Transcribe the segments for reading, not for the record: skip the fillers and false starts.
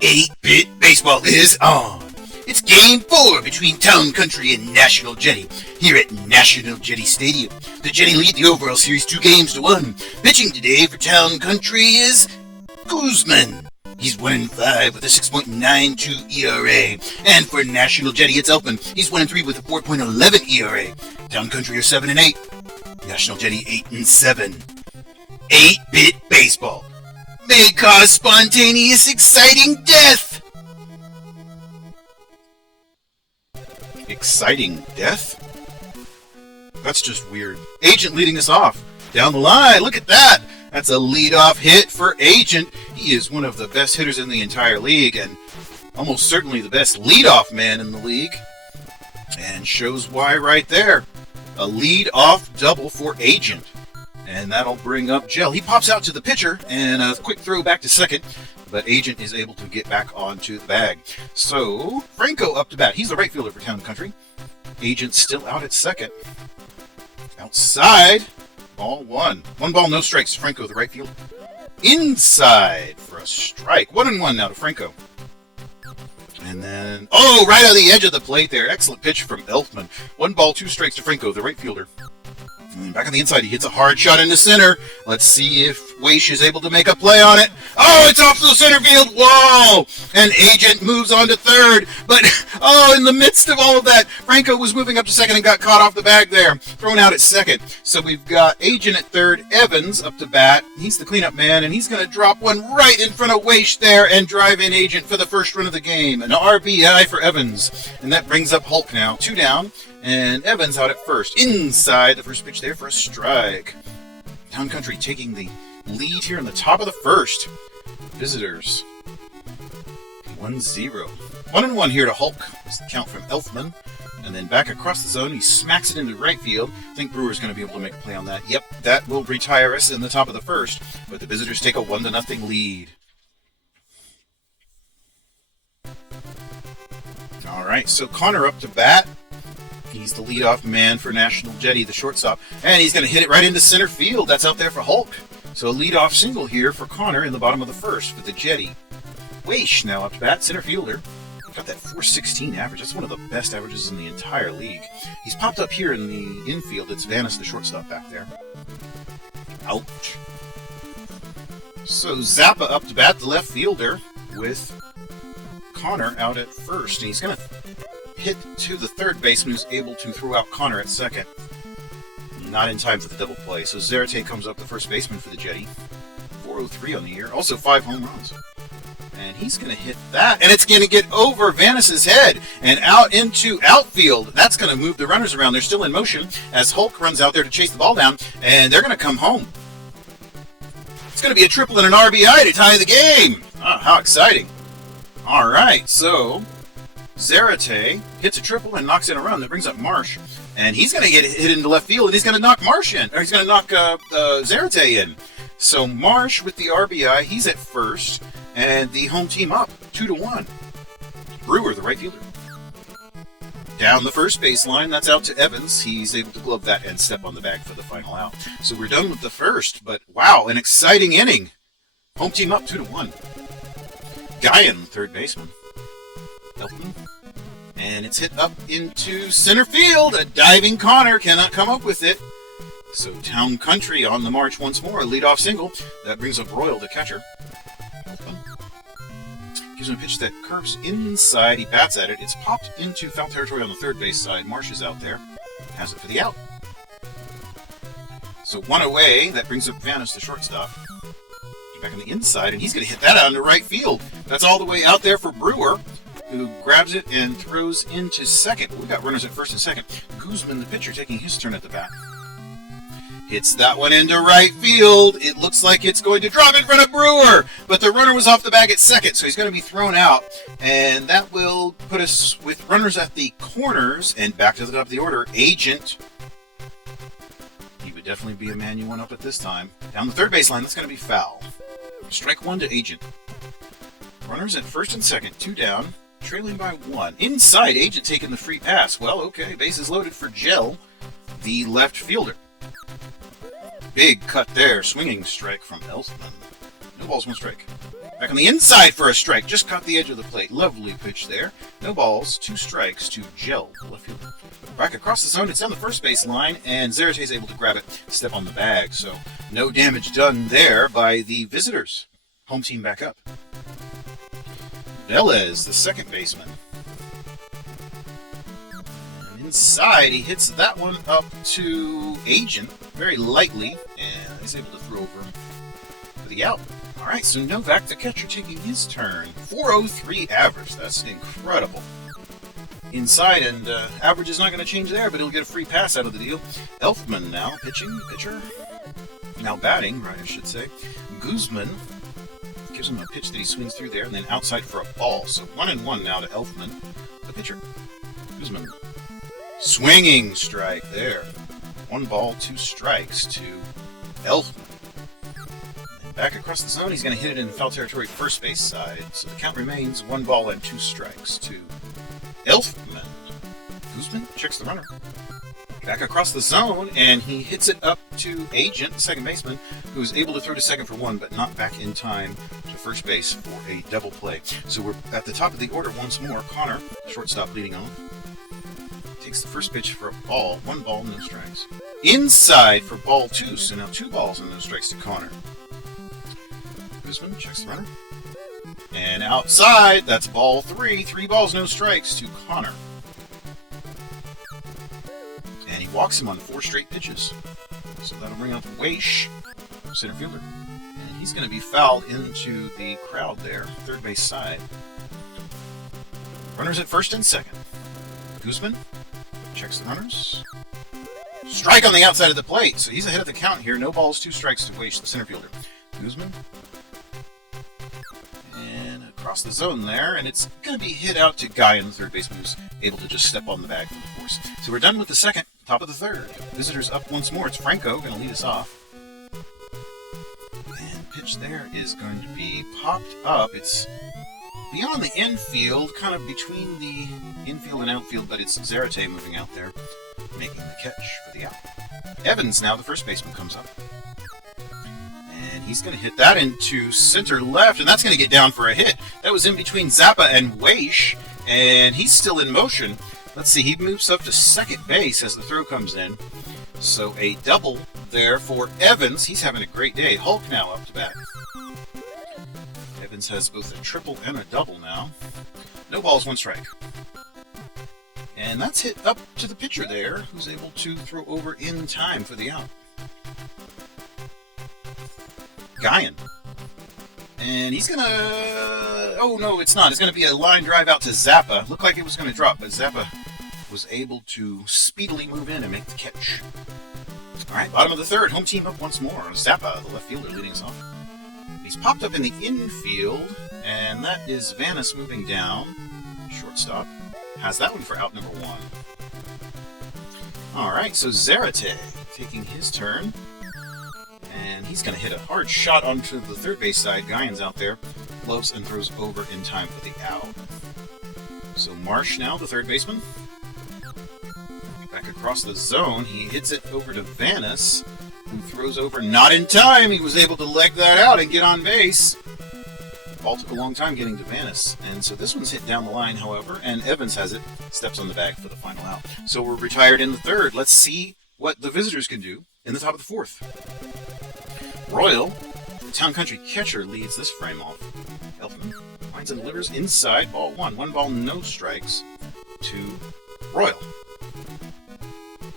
8-bit baseball is on. It's Game 4 between Town Country and National Jetty here at National Jetty Stadium. The Jetty lead the overall series 2-1. Pitching today for Town Country is Guzman. He's 1-5 with a 6.92 ERA. And for National Jetty, it's Elfman. He's 1-3 with a 4.11 ERA. Town Country are 7-8. National Jetty 8-7. 8-bit baseball may cause spontaneous, exciting death. Exciting death? That's just weird. Agent leading us off. Down the line, look at that. That's a leadoff hit for Agent. He is one of the best hitters in the entire league and almost certainly the best leadoff man in the league. And shows why right there. A leadoff double for Agent. And that'll bring up Gel. He pops out to the pitcher and a quick throw back to second. But Agent is able to get back onto the bag. So, Franco up to bat. He's the right fielder for Town and Country. Agent still out at second. Outside, ball one. 1 ball, no strikes. Franco, the right fielder. Inside for a strike. 1-1 now to Franco. And then, right on the edge of the plate there. Excellent pitch from Elfman. 1 ball, 2 strikes to Franco, the right fielder. And back on the inside, he hits a hard shot into center. Let's see if Weish is able to make a play on it. Oh, it's off to the center field wall! And Agent moves on to third. But, in the midst of all of that, Franco was moving up to second and got caught off the bag there. Thrown out at second. So we've got Agent at third, Evans up to bat. He's the cleanup man, and he's going to drop one right in front of Weish there and drive in Agent for the first run of the game. An RBI for Evans. And that brings up Hulk now. 2 down. And Evans out at first. Inside the first pitch there for a strike. Town Country taking the lead here in the top of the first. Visitors 1-0. 1-1 here to Hulk. That's the count from Elfman. And then back across the zone, he smacks it into right field. I think Brewer's going to be able to make a play on that. Yep, that will retire us in the top of the first. But the visitors take a 1-0 lead. All right, so Connor up to bat. He's the leadoff man for National Jetty, the shortstop. And he's going to hit it right into center field. That's out there for Hulk. So a leadoff single here for Connor in the bottom of the first for the Jetty. Weish now up to bat, center fielder. Got that .416 average. That's one of the best averages in the entire league. He's popped up here in the infield. It's Vanis, the shortstop, back there. Ouch. So Zappa up to bat, the left fielder, with Connor out at first. And he's going to hit to the third baseman, who's able to throw out Connor at second. Not in time for the double play. So Zarate comes up, the first baseman for the Jetty. 403 on the year. Also 5 home runs. And he's going to hit that. And it's going to get over Vanis's head and out into outfield. That's going to move the runners around. They're still in motion as Hulk runs out there to chase the ball down. And they're going to come home. It's going to be a triple and an RBI to tie the game. Oh, how exciting. All right, so Zarate hits a triple and knocks in a run. That brings up Marsh. And he's going to get hit into left field, and he's going to knock Marsh in. Or he's going to knock Zarate in. So Marsh with the RBI, he's at first. And the home team up, 2-1. Brewer, the right fielder. Down the first baseline, that's out to Evans. He's able to glove that and step on the bag for the final out. So we're done with the first, but wow, an exciting inning. Home team up, 2-1. Guyan, third baseman. Elfman. And it's hit up into center field. A diving Connor cannot come up with it. So Town Country on the march once more. A leadoff single. That brings up Royal, the catcher. Gives him a pitch that curves inside. He bats at it. It's popped into foul territory on the third base side. Marsh is out there. Has it for the out. So 1 away. That brings up Vanis, the shortstop. Back on the inside, and he's going to hit that out into right field. That's all the way out there for Brewer, who grabs it and throws into second. We've got runners at first and second. Guzman, the pitcher, taking his turn at the bat. Hits that one into right field. It looks like it's going to drop in front of Brewer, but the runner was off the bag at second, so he's going to be thrown out, and that will put us with runners at the corners and back to the top of the order. Agent. He would definitely be a man you want up at this time. Down the third baseline, that's going to be foul. Strike 1 to Agent. Runners at first and second, 2 down, trailing by 1. Inside, Agent taking the free pass. Well, okay, bases loaded for Gel, the left fielder. Big cut there, swinging strike from Elfman. No balls, 1 strike. Back on the inside for a strike. Just caught the edge of the plate. Lovely pitch there. No balls, 2 strikes to Gel, the left fielder. Back across the zone, it's down the first base line, and Zarate's able to grab it, step on the bag. So no damage done there by the visitors. Home team back up. Velez, the second baseman. And inside, he hits that one up to Agent very lightly, and he's able to throw over for the out. All right, so Novak, the catcher, taking his turn. 403 average. That's incredible. Inside, and average is not going to change there, but he'll get a free pass out of the deal. Elfman now pitching, the pitcher. Now batting, right, I should say. Guzman gives him a pitch that he swings through there, and then outside for a ball. So 1-1 now to Elfman, the pitcher. Guzman. Swinging strike there. 1 ball, 2 strikes to Elfman. And back across the zone, he's going to hit it in foul territory first base side. So the count remains 1 ball and 2 strikes to Elfman. Guzman checks the runner. Back across the zone, and he hits it up to Agent, the second baseman, who's able to throw to second for 1, but not back in time to first base for a double play. So we're at the top of the order once more. Connor, shortstop, leading off. Takes the first pitch for a ball. 1 ball, no strikes. Inside for ball 2, so now 2 balls and no strikes to Connor. Guzman checks the runner. And outside, that's ball 3. 3 balls, no strikes to Connor. And he walks him on 4 straight pitches. So that'll bring out Weish, center fielder. And he's going to be fouled into the crowd there, third base side. Runners at first and second. Guzman checks the runners. Strike on the outside of the plate. So he's ahead of the count here. No balls, 2 strikes to Weish, the center fielder. Guzman. Across the zone there, and it's going to be hit out to Guyan, the third baseman, who's able to just step on the bag for the force. So we're done with the second, top of the third. Visitors up once more. It's Franco going to lead us off. And pitch there is going to be popped up. It's beyond the infield, kind of between the infield and outfield, but it's Zarate moving out there, making the catch for the out. Evans now, the first baseman, comes up. And he's going to hit that into center left, and that's going to get down for a hit. That was in between Zappa and Weish, and he's still in motion. Let's see, he moves up to second base as the throw comes in. So a double there for Evans. He's having a great day. Hulk now up to bat. Evans has both a triple and a double now. No balls, 1 strike. And that's hit up to the pitcher there, who's able to throw over in time for the out. Guyan. And he's going to... Oh, no, it's not. It's going to be a line drive out to Zappa. Looked like it was going to drop, but Zappa was able to speedily move in and make the catch. All right, bottom of the third. Home team up once more. Zappa, the left fielder, leading us off. He's popped up in the infield, and that is Vanis moving down. Shortstop. Has that one for out number 1. All right, so Zarate taking his turn. And he's going to hit a hard shot onto the third base side. Guyan's out there. Gloves and throws over in time for the out. So Marsh now, the third baseman. Back across the zone. He hits it over to Vanis, who throws over not in time. He was able to leg that out and get on base. Ball took a long time getting to Vanis. And so this one's hit down the line, however, and Evans has it. Steps on the bag for the final out. So we're retired in the third. Let's see what the visitors can do in the top of the fourth. Royal, the Town Country catcher, leads this frame off. Elfman finds and delivers inside, ball 1. 1 ball, no strikes to Royal.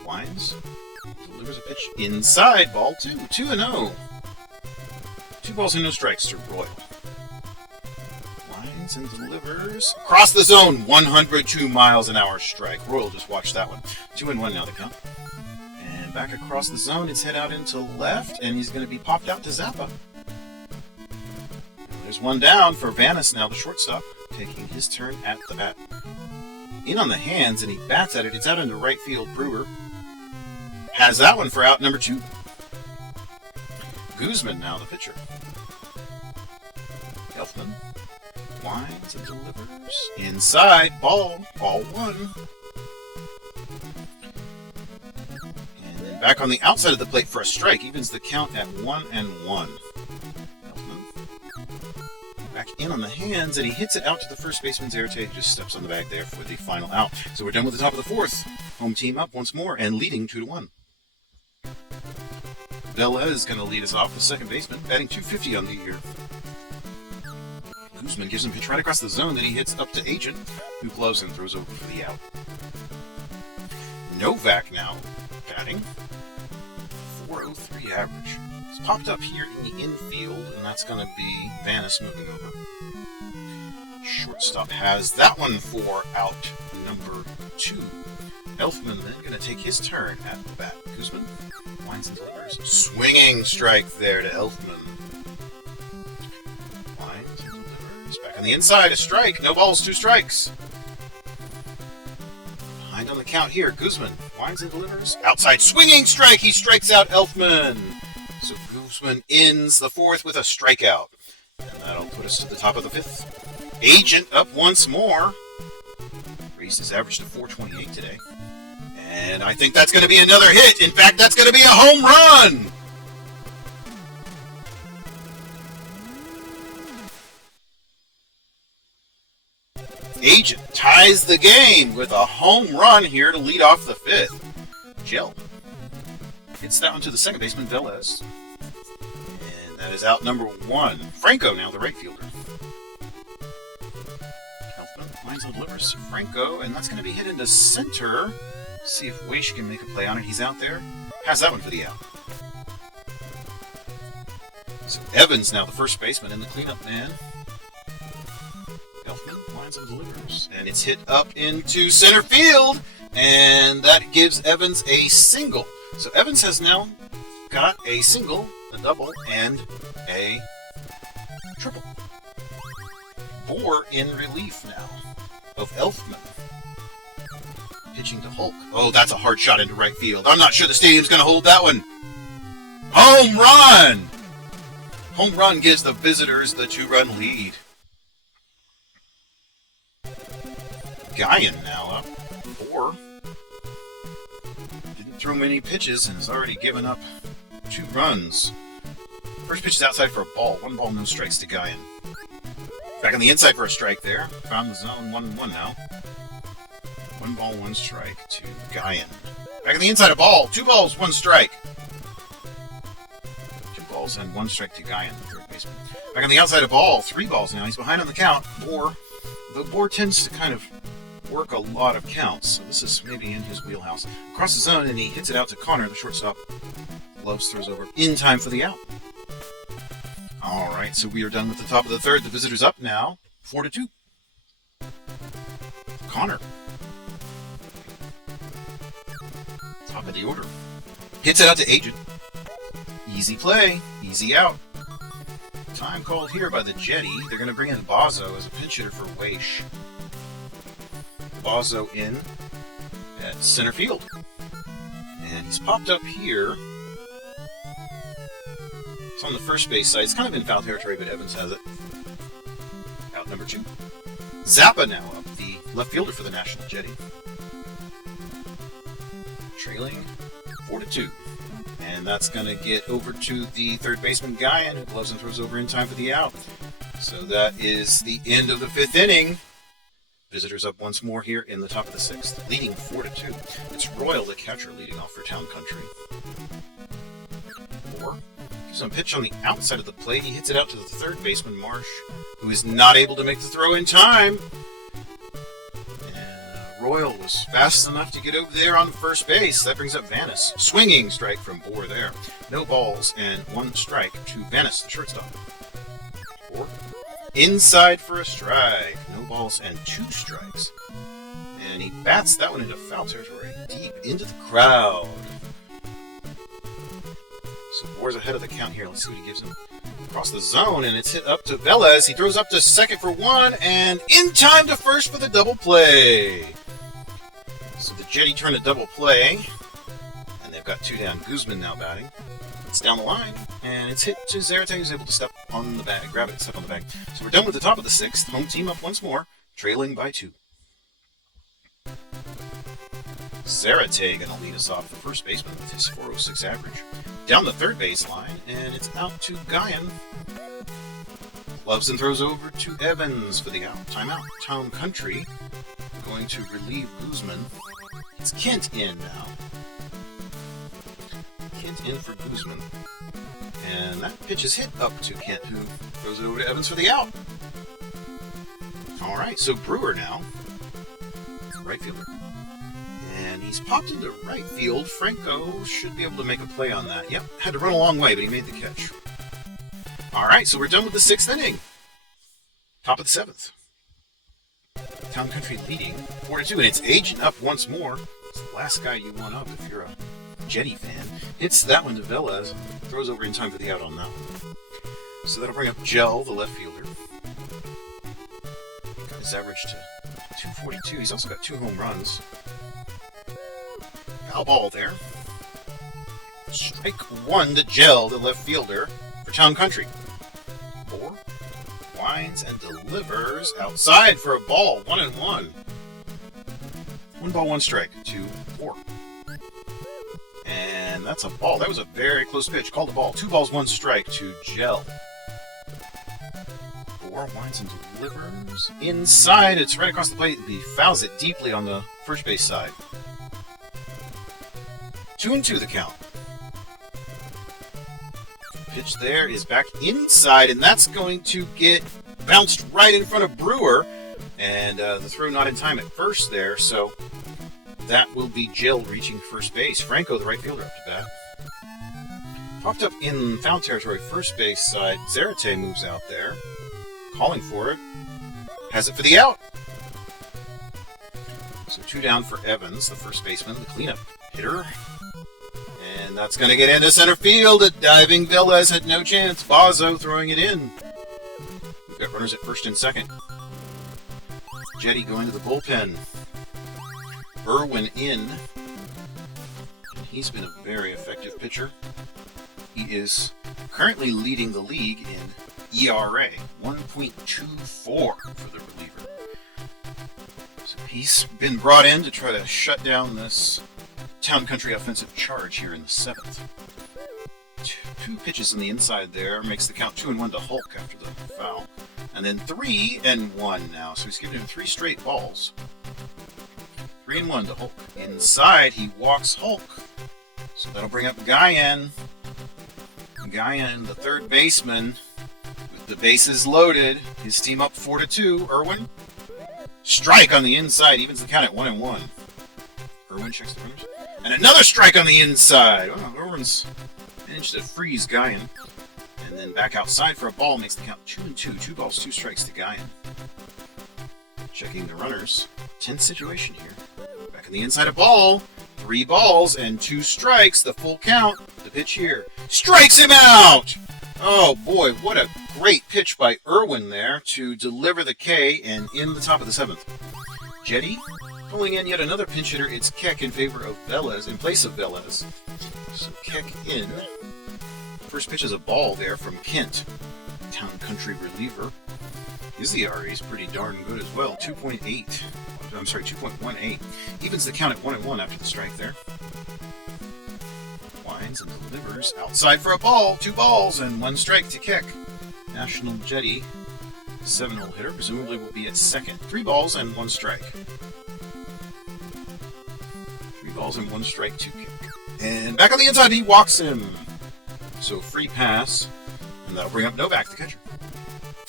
Winds, delivers a pitch inside, ball 2. 2-0. 2 balls and no strikes to Royal. Winds and delivers across the zone, 102 miles an hour strike. Royal just watched that one. 2-1 now the count. Back across the zone, it's head out into left, and he's going to be popped out to Zappa. There's one down for Vanis now, the shortstop, taking his turn at the bat. In on the hands, and he bats at it. It's out into right field. Brewer has that one for out number 2. Guzman now, the pitcher. Elfman winds and delivers inside, ball 1. Back on the outside of the plate for a strike. Evens the count at 1-1. Elfman Back in on the hands, and he hits it out to the first baseman, Jetty, who just steps on the bag there for the final out. So we're done with the top of the fourth. Home team up once more and leading 2-1. Velez is going to lead us off with second baseman, batting .250 on the year. Guzman gives him a pitch right across the zone, then he hits up to Agent, who gloves and throws over for the out. Novak now batting .403 average. It's popped up here in the infield, and that's going to be Vanis moving over. Shortstop has that one for out number 2. Elfman then going to take his turn at the bat. Guzman winds and delivers. Swinging strike there to Elfman. Winds and delivers. Back on the inside, a strike. No balls, 2 strikes. Behind on the count here, Guzman winds and delivers. Outside swinging strike. He strikes out Elfman. So Guzman ends the fourth with a strikeout. And that'll put us to the top of the fifth. Agent up once more. Raised his average to .428 today. And I think that's going to be another hit. In fact, that's going to be a home run. Agent ties the game with a home run here to lead off the fifth. Gel hits that one to the second baseman, Velez. And that is out number 1. Franco now the right fielder. Elfman lines and delivers to Franco, and that's going to be hit into center. See if Weish can make a play on it. He's out there. Has that one for the out. So Evans now the first baseman and the cleanup man. Elfman lines and delivers. And it's hit up into center field. And that gives Evans a single. So Evans has now got a single, a double, and a triple. Bohr in relief now of Elfman. Pitching to Hulk. Oh, that's a hard shot into right field. I'm not sure the stadium's going to hold that one. Home run! Home run gives the visitors the 2-run lead. Guyan now up. Bohr didn't throw many pitches and has already given up 2 runs. First pitch is outside for a ball. 1 ball, no strikes to Guyan. Back on the inside for a strike there. Found the zone. 1-1 now. 1 ball, 1 strike to Guyan. Back on the inside, a ball. 2 balls, 1 strike. 2 balls and 1 strike to Guyan, the third baseman. Back on the outside, a ball. 3 balls now. He's behind on the count. Bohr. The Bohr tends to kind of work a lot of counts, so this is maybe in his wheelhouse. Across the zone, and he hits it out to Connor, the shortstop. Gloves throws over in time for the out. All right, so we are done with the top of the third. The visitors up now, 4-2. Connor. Top of the order. Hits it out to Agent. Easy play, easy out. Time called here by the Jetty. They're going to bring in Bazo as a pinch hitter for Weish. Bazo in at center field. And he's popped up here. It's on the first base side. It's kind of in foul territory, but Evans has it. Out number 2. Zappa now up, the left fielder for the National Jetty. Trailing 4-2. And that's going to get over to the third baseman, Guyan, who gloves and throws over in time for the out. So that is the end of the 5th inning. Visitors up once more here in the top of the 6th, leading 4-2. It's Royal, the catcher, leading off for Town Country. Bohr gives him a pitch on the outside of the plate. He hits it out to the third baseman, Marsh, who is not able to make the throw in time. Royal was fast enough to get over there on first base. That brings up Vanis. Swinging strike from Bohr there. No balls and 1 strike to Vanis, the shortstop. Bohr inside for a strike. No balls and 2 strikes. And he bats that one into foul territory, deep into the crowd. So Bohr's ahead of the count here. Let's see what he gives him. Across the zone, and it's hit up to Velez. He throws up to second for 1, and in time to first for the double play. So the Jetty turned a double play, and they've got 2 down. Guzman now batting. It's down the line, and it's hit to Jetty, who's able to step on the bag, grab it and step on the bag. So we're done with the top of the 6th. Home team up once more, trailing by 2. Jetty going to lead us off, the first baseman with his .406 average. Down the third base line, and it's out to Guyan. Loves and throws over to Evans for the out. Timeout. Town Country going to relieve Guzman. It's Kent in now. Kent in for Guzman. And that pitch is hit up to Kent, who throws it over to Evans for the out. All right, so Brewer now. Right fielder. And he's popped into right field. Franco should be able to make a play on that. Yep, had to run a long way, but he made the catch. All right, so we're done with the 6th inning. Top of the 7th. Town Country leading 4-2, and it's aging up once more. It's the last guy you want up if you're a Jetty fan. Hits that one to Velez. Throws over in time for the out on that one. So that'll bring up Gel, the left fielder. Got his average to 242. He's also got 2 home runs. Foul ball there. Strike 1 to Gel, the left fielder, for Town Country. 4. Winds and delivers outside for a ball. 1-1. 1 ball, 1 strike. 2-4. And that's a ball. That was a very close pitch. Called a ball. 2 balls, 1 strike to Gel. 4. Winds and delivers. Inside. It's right across the plate. He fouls it deeply on the first base side. 2-2 the count. Pitch there is back inside, and that's going to get bounced right in front of Brewer. And the throw not in time at first there, so that will be Jill reaching first base. Franco, the right fielder, up to bat. Popped up in foul territory, first base side. Zarate moves out there, calling for it. Has it for the out. So 2 down for Evans, the first baseman, the cleanup hitter. And that's going to get into center field. A diving Velez had no chance. Bozzo throwing it in. We've got runners at first and second. Jetty going to the bullpen. Irwin in. He's been a very effective pitcher. He is currently leading the league in ERA, 1.24 for the reliever. So he's been brought in to try to shut down this Town Country offensive charge here in the 7th. 2 pitches on the inside there makes the count 2-1 to Hulk after the foul. And then 3-1 now. So he's given him 3 straight balls. 3-1 to Hulk. Inside, he walks Hulk. So that'll bring up Guyan. Guyan, the third baseman, with the bases loaded. His team up 4-2. Irwin. Strike on the inside. Evens the count at 1-1. Irwin checks the runners. And another strike on the inside. Oh, Irwin's managed to freeze Guyan. And then back outside for a ball makes the count 2-2. 2 balls, 2 strikes to Guyan. Checking the runners. Tense situation here. Back on the inside, a ball. 3 balls and 2 strikes. The full count. The pitch here. Strikes him out! Oh boy, what a great pitch by Irwin there to deliver the K and in the top of the 7th. Jetty pulling in yet another pinch hitter. It's Keck in favor of Velez, in place of Velez. So Keck in. First pitch is a ball there from Kent, Town Country reliever. His ERA is pretty darn good as well, 2.8. I'm sorry, 2.18. Evens the count at 1-1 after the strike there. Winds and delivers outside for a ball. 2 balls and 1 strike to Keck. National Jetty, 7-hole hitter, presumably will be at second. 3 balls and 1 strike. 3 balls and 1 strike to Keck. And back on the inside, he walks him. So free pass, and that'll bring up Novak, the catcher.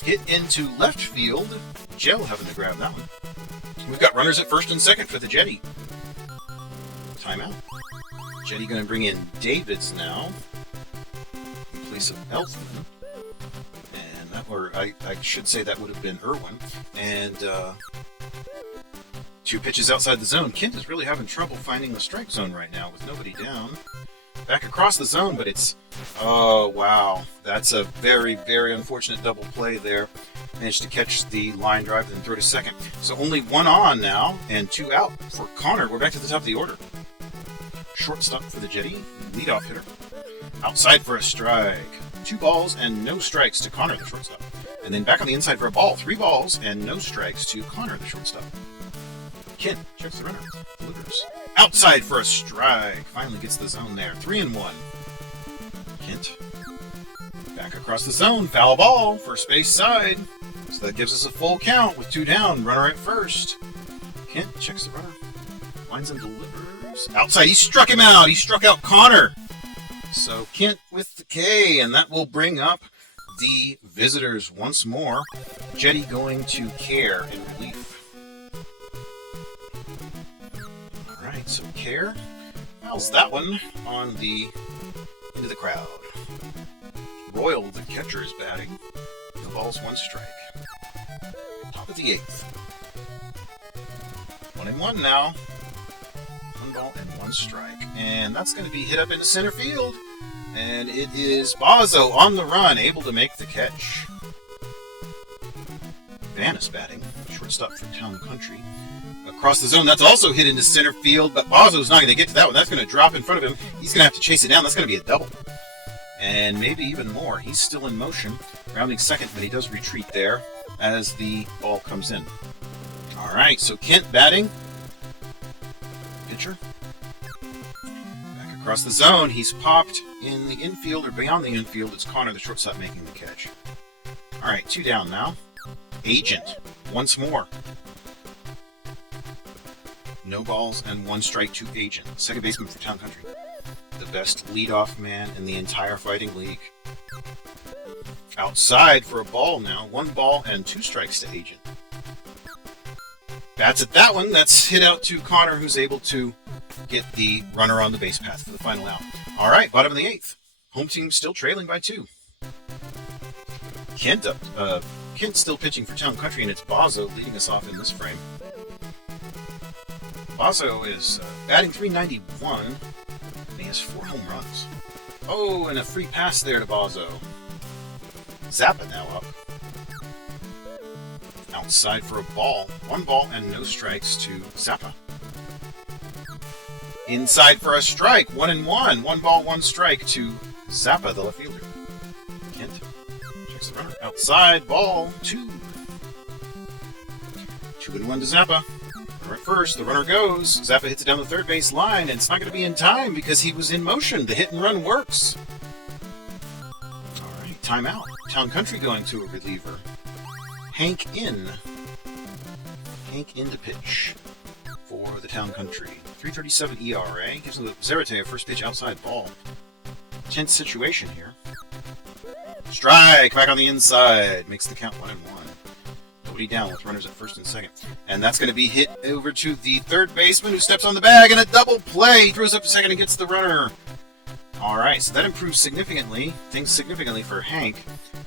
Hit into left field. Gel having to grab that one. We've got runners at first and second for the Jetty. Timeout. Jetty going to bring in Davids now in place of Elfman. And that, or I should say that would have been Irwin. And 2 pitches outside the zone. Kent is really having trouble finding the strike zone right now with nobody down. Back across the zone, but it's... Oh, wow. That's a very, very unfortunate double play there. Managed to catch the line drive and throw to second. So only 1 on now and 2 out for Connor. We're back to the top of the order. Shortstop for the Jetty. Leadoff hitter. Outside for a strike. 2 balls and no strikes to Connor, the shortstop. And then back on the inside for a ball. 3 balls and no strikes to Connor, the shortstop. Kent checks the runner. Delivers. Outside for a strike. Finally gets the zone there. 3-1. Kent Back across the zone, foul ball, first base side. So that gives us a full count with 2 down, runner at first. Kent checks the runner, winds and delivers. Outside, he struck him out. He struck out Connor. So Kent with the K, and that will bring up the visitors once more. Jetty going to Care in relief. Alright, so Care fouls that one on the into the crowd. Royal, the catcher, is batting. The ball's 1 strike. Top of the 8th. 1-1 now. 1 ball and 1 strike. And that's going to be hit up into center field. And it is Bozzo on the run, able to make the catch. Van is batting. Shortstop for Town Country. Across the zone, that's also hit into center field, but Bozzo's not going to get to that one. That's going to drop in front of him. He's going to have to chase it down. That's going to be a double. And maybe even more. He's still in motion, rounding second, but he does retreat there as the ball comes in. All right, so Kent batting. Pitcher. Back across the zone. He's popped in the infield, or beyond the infield. It's Connor, the shortstop, making the catch. All right, 2 down now. Agent, once more. No balls and 1 strike to Agent. Second baseman for Town Country. The best leadoff man in the entire fighting league. Outside for a ball now. 1 ball and 2 strikes to Agent. Bats at that one. That's hit out to Connor, who's able to get the runner on the base path for the final out. All right, bottom of the 8th. Home team still trailing by 2. Kent's still pitching for Town Country, and it's Bozzo leading us off in this frame. Bozzo is batting .391, and he has 4 home runs. Oh, and a free pass there to Bozzo. Zappa now up. Outside for a ball. 1 ball and no strikes to Zappa. Inside for a strike. 1-1. 1 ball, 1 strike to Zappa, the left fielder. Kent checks the runner. Outside, ball, 2. 2-1 to Zappa. Runner at first, the runner goes. Zappa hits it down the third base line, and it's not going to be in time because he was in motion. The hit and run works. All right, timeout. Town Country going to a reliever. Hank in to pitch for the Town Country. 3.37 ERA. Gives the Zarate a first pitch outside ball. Tense situation here. Strike back on the inside. Makes the count 1-1. Nobody down with runners at first and second. And that's going to be hit over to the third baseman, who steps on the bag, and a double play. He throws up to second and gets the runner. All right, so that improves things significantly for Hank.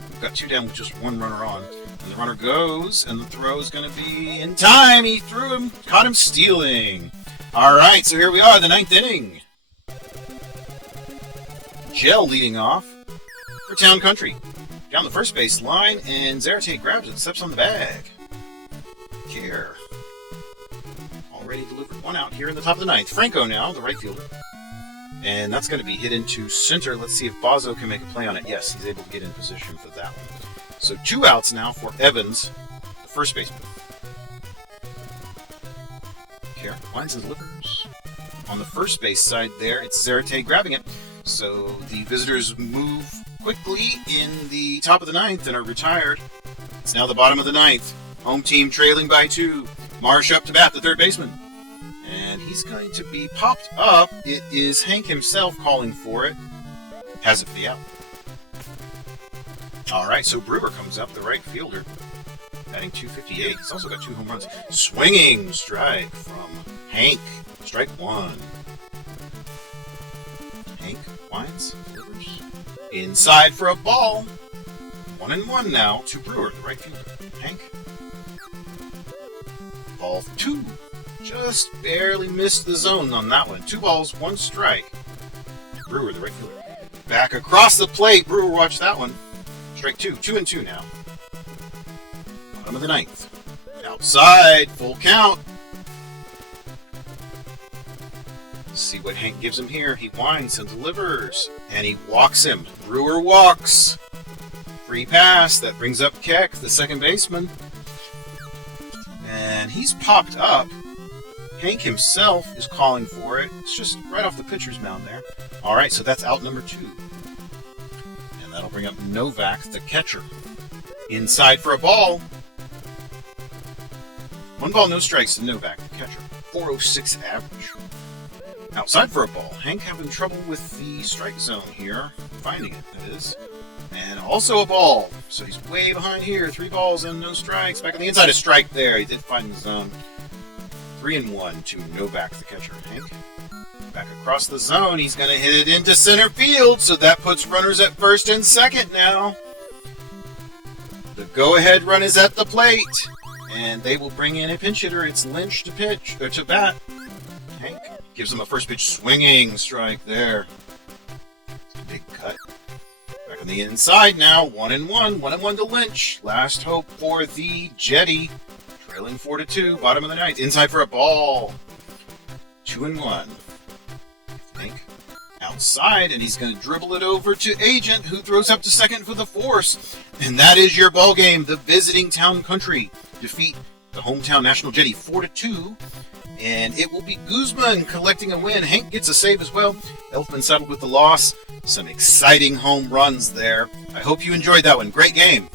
We've got 2 down with just 1 runner on. And the runner goes, and the throw is going to be in time. He threw him, caught him stealing. All right, so here we are, the 9th inning. Gel leading off for Town Country. Down the first base line, and Zarate grabs it, steps on the bag. Care. Already delivered 1 out here in the top of the 9th. Franco now, the right fielder. And that's going to be hit into center. Let's see if Bozzo can make a play on it. Yes, he's able to get in position for that one. So 2 outs now for Evans, the first baseman. Care winds and delivers. On the first base side there, it's Zarate grabbing it. So the visitors move quickly in the top of the 9th and are retired. It's now the bottom of the 9th. Home team trailing by 2. Marsh up to bat, the third baseman. And he's going to be popped up. It is Hank himself calling for it. Has it for the out. All right, so Brewer comes up, the right fielder, batting .258. He's also got 2 home runs. Swinging strike from Hank. Strike 1. Hank winds, delivers. Inside for a ball. 1-1 now to Brewer, the right fielder. Hank. Ball 2. Just barely missed the zone on that one. 2 balls, 1 strike. Brewer, the right fielder. Back across the plate. Brewer, watch that one. Strike 2. 2-2 now. Bottom of the 9th. Outside. Full count. Let's see what Hank gives him here. He winds and delivers. And he walks him. Brewer walks. Free pass. That brings up Keck, the second baseman. And he's popped up. Hank himself is calling for it. It's just right off the pitcher's mound there. All right, so that's out number 2. And That'll bring up Novak, the catcher. Inside for a ball. 1 ball, no strikes to Novak, the catcher. 406 average. Outside for a ball. Hank having trouble with the strike zone here. Finding it, that is. And also a ball. So he's way behind here. 3 balls and no strikes. Back on the inside, a strike there. He did find the zone. 3-1 to Novak, the catcher. Hank back across the zone. He's going to hit it into center field. So that puts runners at first and second now. The go-ahead run is at the plate. And they will bring in a pinch hitter. It's Lynch to pitch, or to bat. Hank gives him a first pitch swinging strike there. Big cut. Back on the inside now. 1-1. 1-1 to Lynch. Last hope for the Jetty. Trailing 4-2. Bottom of the ninth. Inside for a ball. 2-1. Hank outside, and he's going to dribble it over to Agent, who throws up to second for the force. And that is your ball game. The visiting Town Country defeat the hometown National Jetty 4-2, and it will be Guzman collecting a win. Hank gets a save as well. Elfman settled with the loss. Some exciting home runs there. I hope you enjoyed that one. Great game.